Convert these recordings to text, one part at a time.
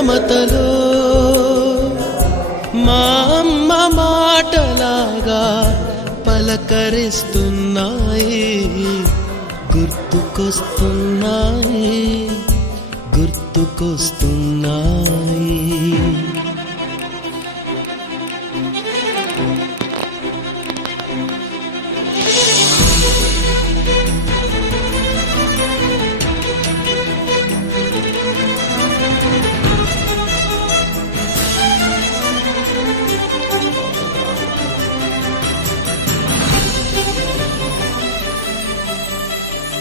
మమతలో మా అమ్మ మాటలాగా పలకరిస్తున్నాయి గుర్తుకొస్తున్నాయి గుర్తుకొస్తున్నాయి.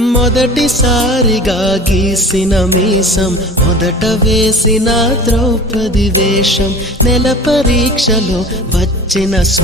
మొదటిసారిగా గీసిన మీసం మొదట వేసిన ద్రౌపది వేషం. నెల పరీక్షలో వచ్చిన